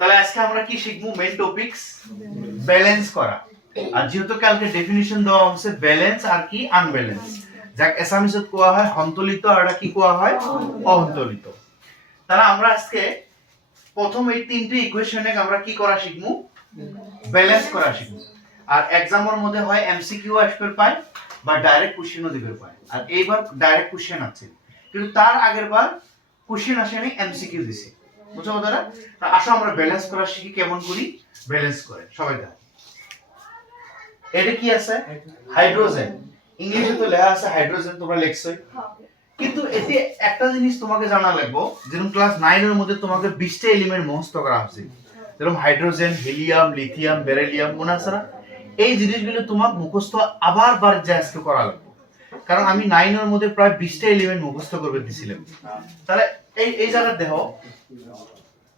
তাহলে আজকে আমরা কি শিখবো? মেইন টপিকস ব্যালেন্স করা। আর যেহেতু কালকে ডেফিনিশন দেওয়া হচ্ছে ব্যালেন্স আর কি আনব্যালেন্স, যাক এসামিসত কোয়া হয় সন্তুলিত আর কি কোয়া হয় অসন্তুলিত। তাহলে আমরা আজকে প্রথম এই তিনটি ইকুয়েশনে আমরা কি করা শিখবো? ব্যালেন্স করা শিখবো। আর এক্সামের মধ্যে হয় এমসিকিউ আসবে পায় বা ডাইরেক্ট কোশ্চেনও দিবে পায়। আর এইবার ডাইরেক্ট কোশ্চেন আছে, কিন্তু তার আগের বার কোশ্চেন আসেনি, এমসিকিউ দিছে। বুঝছো কথাটা? আসো আমরা ব্যালেন্স করা শিখি, কেমন করি ব্যালেন্স করে সবাই দেখ। এটা কি আছে? হাইড্রোজেন। ইংলিশে তো লেখা আছে হাইড্রোজেন, তোমরা লিখছই। কিন্তু এতে একটা জিনিস তোমাকে জানা লাগবে, যেরকম ক্লাস 9 এর মধ্যে তোমাকে 20টা এলিমেন্ট মুখস্থ করা হয়েছে, যেরকম হাইড্রোজেন, হিলিয়াম, লিথিয়াম, বেরিলিয়াম, মনে আছে না? এই জিনিসগুলো তোমাকে মুখস্থ আবার বার আজকে করা লাগবে, কারণ আমি 9 এর মধ্যে প্রায় 20টা এলিমেন্ট মুখস্থ করবে দিছিলাম। তাহলে এই জায়গা দেখো,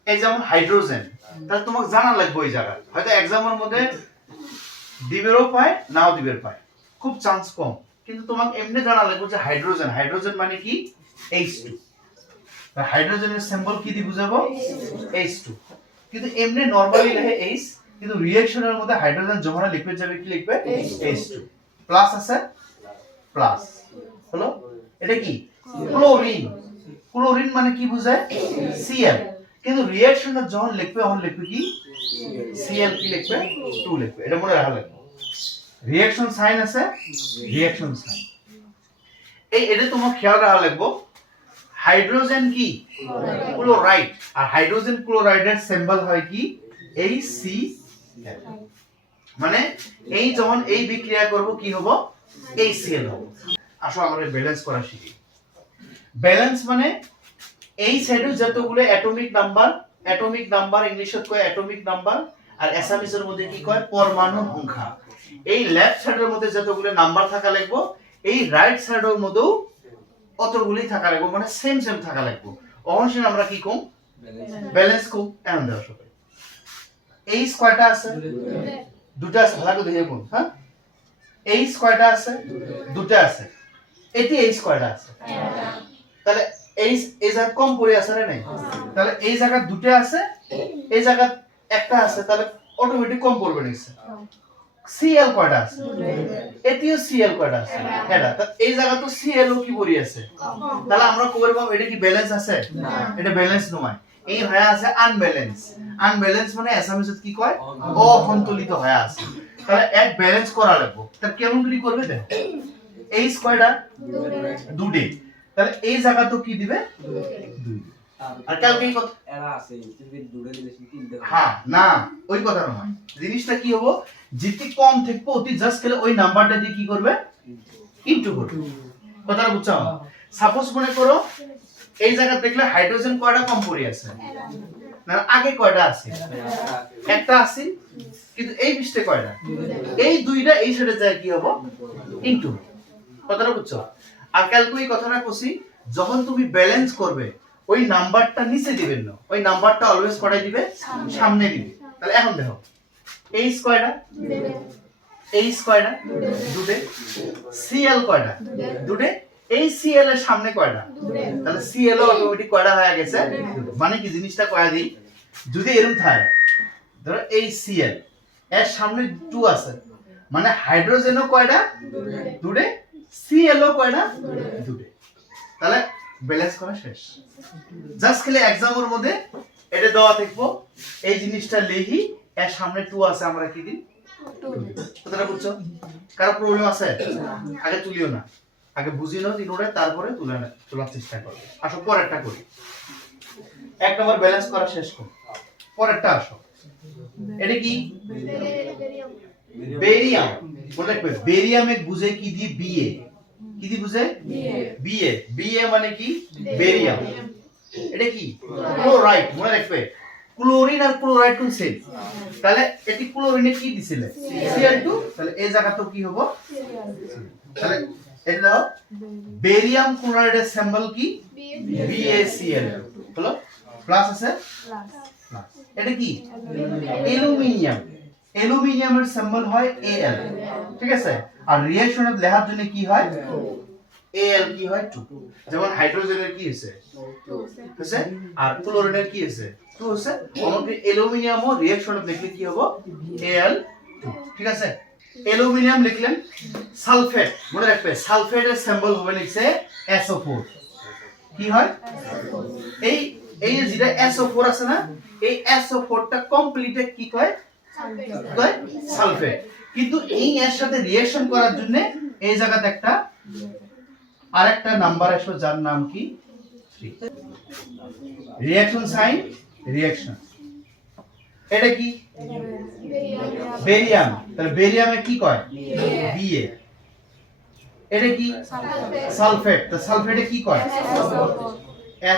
এই যেমন হাইড্রোজেন, তাহলে তোমাকে জানা লাগবে ওই জায়গা। হয়তো এক্সামের মধ্যে দিবেরও পায়, নাও দিবের পায়, খুব চান্স কম, কিন্তু তোমাকে এমনি জানা লাগবে যে হাইড্রোজেন, হাইড্রোজেন মানে কি H2। হাইড্রোজেনের সিম্বল কি দিয়ে বুঝাবো? H2। কিন্তু এমনি নরমালি লেখে H, কিন্তু রিঅ্যাকশনের মধ্যে হাইড্রোজেন যখন লিকুইড যাবে কি লিখবে? H2 প্লাস আছে, প্লাস হলো। এটা কি? ক্লোরিন। ক্লোরিন মানে কি বোঝায়? Cl। কিন্তু রিঅ্যাকশনে যখন লিখবে তখন লিখবে কি? Cl কি লিখবে? 2 লিখবে। এটা মনে রাখা লাগবে। রিঅ্যাকশন সাইন আছে, রিঅ্যাকশন সাইন। এটা তোমার খেয়াল রাখা লাগবে। হাইড্রোজেন কি? ক্লোরাইড। আর হাইড্রোজেন ক্লোরাইডের সিম্বল হয় কি? HCl। মানে এই যখন এই বিক্রিয়া করব কি হবে? HCl হবে। আসো আমরা ব্যালেন্স করা শিখি। ব্যালেন্স মানে এই সাইডে যতগুলো অ্যাটমিক নাম্বার ইংলিশে কয় অ্যাটমিক নাম্বার, আর অ্যাসামিসের মধ্যে কি কয় পরমাণু সংখ্যা। এই লেফট সাইডের মধ্যে যতগুলো নাম্বার থাকা লাগবে, এই রাইট সাইডের মধ্যেও অতগুলোই থাকা লাগবে, মানে সেম থাকা লাগবে। অবশ্যই আমরা কি কম? ব্যালেন্স কম। এমন দেওয়া সবাই এই কয়টা আছে? দুটো আছে। ভালো করে দেখে কোন, হ্যাঁ এই কয়টা আছে? দুটো আছে। এটি এই কয়টা আছে? তাহলে এই জায়গা কম পড়ে আছে না? নাই। তাহলে এই জায়গা দুটো আছে, এই জায়গা একটা আছে, তাহলে অটোমেটিক কম পড়বে নিশ্চয়। Cl কয়টা আছে? এটিও Cl কয়টা আছে? এটা তো এই জায়গা তো Cl ও কি পড়ে আছে? তাহলে আমরা কই বলবো এটা কি ব্যালেন্স আছে? না, এটা ব্যালেন্স নয়। এই হয়ে আছে আনব্যালেন্স। আনব্যালেন্স মানে অ্যাসামিসত কি কয়? অসন্তুলিত হয়ে আছে। তাহলে এক ব্যালেন্স করা লাগবে। তাহলে কেমন করে করবে দেখো। এই কয়টা? দুটো। তাহলে এই জায়গা তো কি দিবে? 2। আর কালকে এই কথা এরা আছে তুমি দুটো দিলে তিনটে। হ্যাঁ না, ওই কথা নয়। জিনিসটা কি হবে? যেটি কম থাকবে অতি জাস্ট খেলে ওই নাম্বারটা দিয়ে কি করবে? ইনটু করবে। কথাটা বুঝছো? সাপোজ মনে করো এই জায়গা দেখলে হাইড্রোজেন কয়টা কম পড়ে আছে? না, আগে কয়টা আছে? একটা আছে, কিন্তু এই পৃষ্ঠে কয়টা? এই দুইটা এই সাইডে যায় কি হবে? ইনটু। কথাটা বুঝছো? আর কালকে এই কথাটা কইছি, যখন তুমি ব্যালেন্স করবে ওই নাম্বারটা নিচে দিবেন না, ওই নাম্বারটা অলওয়েজ কয়টা দিবে? সামনে দিবে। তাহলে এখন দেখো এই কয়টা? এই কয়টা? দুটো। Cl কয়টা? দুটো। এই Cl এর সামনে কয়টা? তাহলে Cl অটোমেটিক কয়টা হয়ে গেছে? মানে কি জিনিসটা কয়টা দিই? যদি এরকম থাকে, ধরো এই Cl এর সামনে 2 আছে, মানে হাইড্রোজেনও কয়টা? দুটো। Cl ও কয়টা? দুটো। তাহলে ব্যালেন্স করা শেষ। জাস্ট খালি এক্সামের মধ্যে এটা দেওয়া থাকবো, এই জিনিসটা লিখি, এর সামনে 2 আছে, আমরা কি দিই? 2। কথাটা বুঝছো? কারো প্রবলেম আছে? আগে তুলিও না, আগে বুঝিয়ে নাও তিনটা, তারপরে তোলার চেষ্টা করো। আসো পরেরটা করি। এক নম্বর ব্যালেন্স করা শেষ করো, পরেরটা আসো। এটা কি? বেরিয়াম। মনে রাখবে বেরিয়ামে বুঝে কি দিয়ে? বিএ। কি দিয়ে বুঝে? বিএ। বিএ মানে কি? বেরিয়াম। এটা কি? ক্লোরাইড। মনে রাখবে ক্লোরিন আর ক্লোরাইড কোন সেম। তাহলে এটি ক্লোরিনে কি দিছিলে? Cl2। তাহলে এই জায়গা তো কি হবে? তাহলে এটা দাও, বেরিয়াম ক্লোরাইডের সিম্বল কি? BaCl হলো, প্লাস আছে, প্লাস। এটা কি? অ্যালুমিনিয়াম। অ্যালুমিনিয়ামের সিম্বল হয় Al। ঠিক আছে? আর রিঅ্যাকশনে লেখার জন্য কি হয়? Al কি হয় 2 যেমন হাইড্রোজেনের কি হইছে 2 আর ক্লোরিনের কি হইছে 2 হইছে আমাদের অ্যালুমিনিয়ামও রিঅ্যাকশনে লিখলে কি হবে Al ঠিক আছে অ্যালুমিনিয়াম লিখলেন সালফেট মনে রাখবে সালফেটের সিম্বল হবে লিখছে SO4 কি হয় এই এই যেটা SO4 আছে না এই SO4 টা কমপ্লিটে কি কয় সালফেট কিন্তু এই এর সাথে রিঅ্যাকশন করার জন্য এই জায়গাতে একটা আরেকটা নাম্বার আসবে যার নাম কি রিঅ্যাকশন সাইন রিঅ্যাকশন এটা কি বেরিয়াম তাহলে বেরিয়ামে কি কয় বিএ এটা কি সালফেট তো সালফেটে কি কয়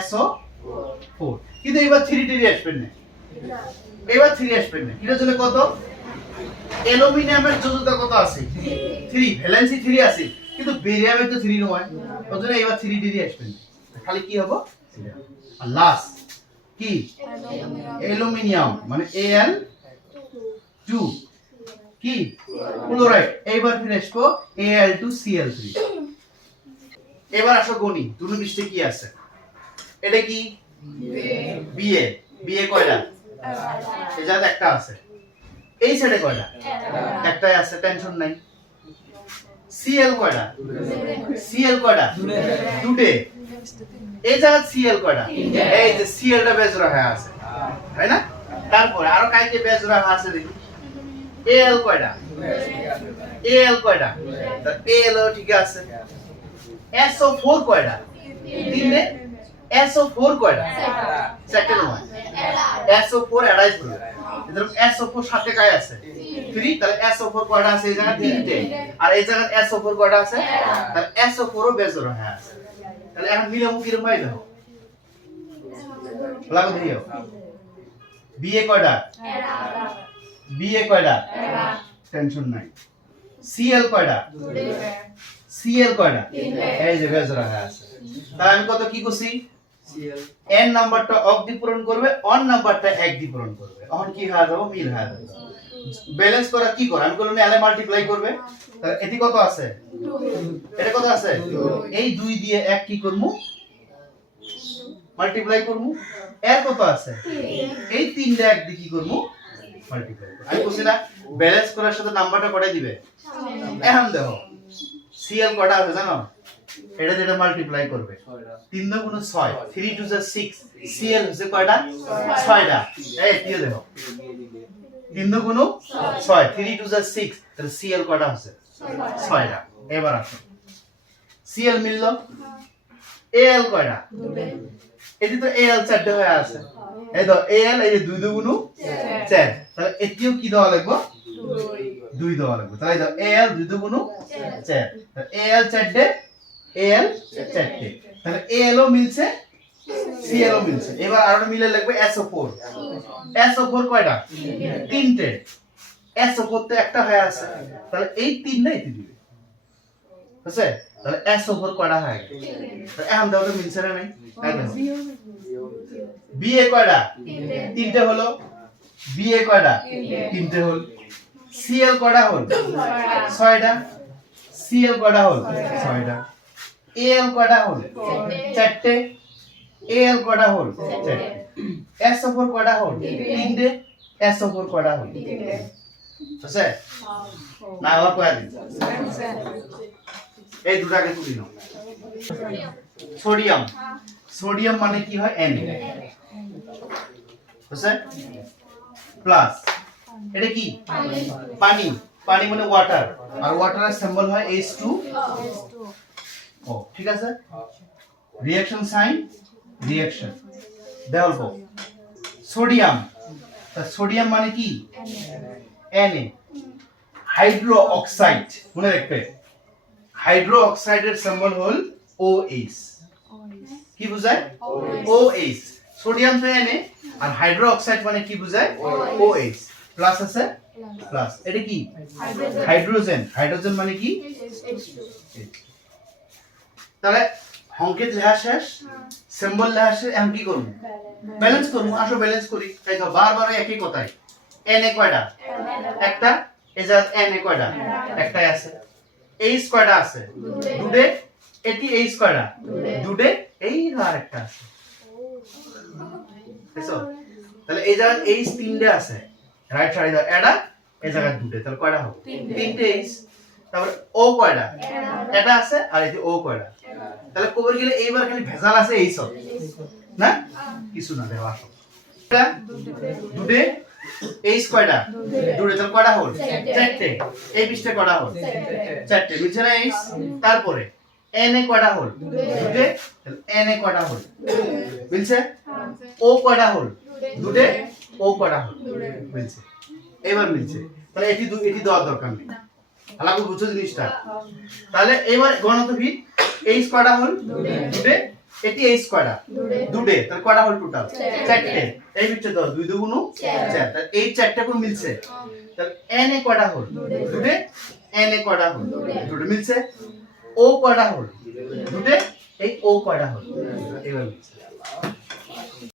SO4 কিন্তু এবার 3 টি আসবে না এবার 3 আসবে না এটার জন্য কত অ্যালুমিনিয়ামের যোজ্যতা কত আছে 3 ভ্যালেন্সি 3 আছে কিন্তু বেরিয়ামে তো 3 নয় ওজন্য এবার 3 ডিগ্রি আসবে খালি কি হবে আর লাস্ট কি অ্যালুমিনিয়াম মানে Al2 কি ক্লোরাইড এইবার ফিরে আসবো Al2Cl3 এবার আসো গণি দুটো পৃষ্ঠে কি আছে এটা কি বিএ বিএ কয়টা এই জায়গাতে একটা আছে এই সাইডে কয়টা একটাই আছে টেনশন নাই Cl কয়টা Cl কয়টা দুটে এই জায়গা Cl কয়টা এই যে Cl টা বেজ রাখা আছে তাই না তারপর আরো কাইতে বেজ রাখা আছে দেখি Al কয়টা Al কয়টা তো Al ও ঠিক আছে SO4 কয়টা তিনটে SO4 কয়টা সেকেন্ড ওয়ান SO4 এড়াই চলে এদের SO4 সাথে কাই আছে 3 তাহলে SO4 কয়টা আছে এই জায়গা তিনটে আর এই জায়গা SO4 কয়টা আছে তাহলে SO4 ও বেজর হয়ে আছে তাহলে এখন মিলামু কি রকম পাইলো লাগো দিও বিএ কয়টা বিএ কয়টা টেনশন নাই Cl কয়টা Cl কয়টা এই যে বেজর হয়ে আছে তাহলে আমি কত কি করছি n নাম্বারটা অক দিয়ে পূরণ করবে অন নাম্বারটা এক দিয়ে পূরণ করবে তখন কি হয়ে যাবে মিল হয়ে যাবে ব্যালেন্স করা কি করে আমি করলাম এল মাল্টিপ্লাই করবে তাহলে এটি কত আছে 2 এটা কত আছে 2 এই 2 দিয়ে এক কি করব মাল্টিপ্লাই করব এর কত আছে 3 এই 3 টা এক দিয়ে কি করব মাল্টিপ্লাই করব আমি বলছি না ব্যালেন্স করার সাথে নাম্বারটা কয়টা দিবে এখন দেখো Cl কয়টা আছে জানো এটা যেটা মাল্টিপ্লাই করবে 3 2 গুণ 6 3 2 6 Cl হচ্ছে কয়টা 6টা এই দিয়ে দেখো 3 2 গুণ 6 3 2 6 তাহলে Cl কয়টা আছে 6টা এবার আসো Cl মিললো Al কয়টা এটি তো Al চারটে হয়ে আছে এই তো Al এই যে 2 2 গুণ 4 তাহলে এটিও কি দেওয়া লাগবে 2 দেওয়া লাগবে তাহলে দাও Al 2 2 গুণ 4 তাহলে Al চারটে Al চারটে তাহলে Al ও মিলছে Cl ও মিলছে এবার আরো মিলে লাগবে SO4 SO4 কয়টা তিনটে SO4 তো একটা হয়ে আছে তাহলে এই তিনটা এতে দিবে বুঝছে তাহলে SO4 কয়টা হয় তাহলে এখন দাও তো মিলছে না নাই তাই দাও BA কয়টা তিনটে হলো BA কয়টা তিনটে হলো Cl কয়টা হলো 6টা Cl কয়টা হলো 6টা Al কয়টা হলো 4টে Al কয়টা হলো 4টে SO4 কয়টা হলো 3টে SO4 কয়টা হলো বুঝছে না আর কয়টা দিন এই দুটাকে তুলি নাও সোডিয়াম সোডিয়াম মানে কি হয় Na বুঝছে প্লাস এটা কি পানি পানি মানে ওয়াটার আর ওয়াটারের সিম্বল হয় H2 ও ঠিক আছে রিঅ্যাকশন সাইন রিঅ্যাকশন দেখো সোডিয়াম সোডিয়াম মানে কি Na হাইড্রো অক্সাইড মনে রাখবে হাইড্রো অক্সাইডের সিম্বল হল OH কি বোঝায় OH সোডিয়াম তো Na আর হাইড্রো অক্সাইড মানে কি বোঝায় OH প্লাস আছে প্লাস এটা কি হাইড্রোজেন হাইড্রোজেন মানে কি তাহলে সংকেত লেখা শেষ সিম্বল লেখা শেষ এখন কি করব ব্যালেন্স করব আসো ব্যালেন্স করি তাই তো বারবার একই কথাই Na কয়টা একটা এই যে Na কয়টা একটাই আছে H কয়টা আছে দুটে এটি এইচ কয়টা দুটে এই আর একটা আছে বুঝছো তাহলে এই জায়গায় এইচ তিনটে আছে রাইট সাইডে দাও এটা এই জায়গায় দুটে তাহলে কয়টা হবে তিনটে এইচ তারপর ও কয়টা এটা আছে আর এই যে ও কয়টা তাহলে কবর গেলে এইবার খালি ভেজাল আছে এই সব না কিছু না দেওয়া আসো এটা দুটে এইচ কয়টা দুটে তাহলে কয়টা হল চারটে এই পৃষ্ঠে কয়টা হল চারটে মিলছে না এইচ তারপরে এন এ কয়টা হল দুটে তাহলে এন এ কয়টা হল মিলছে ও কয়টা হল দুটে ও কয়টা হল মিলছে এবার মিলছে তাহলে এটি দেওয়ার দরকার নেই আলাদা বুঝছো জিনিসটা তাহলে এবার গণত ভিত এইচ কয়টা হল দুটে এটি এইচ কয়টা দুটে তাহলে কয়টা হল টোটাল চারটে এই বিচ্ছে দাও 2 2 গুণ 4 তাহলে এই চারটা কোন মিলছে তাহলে এন এ কয়টা হল দুটে এন এ কয়টা হল দুটে মিলছে ও কয়টা হল দুটে এই ও কয়টা হল এবার মিলছে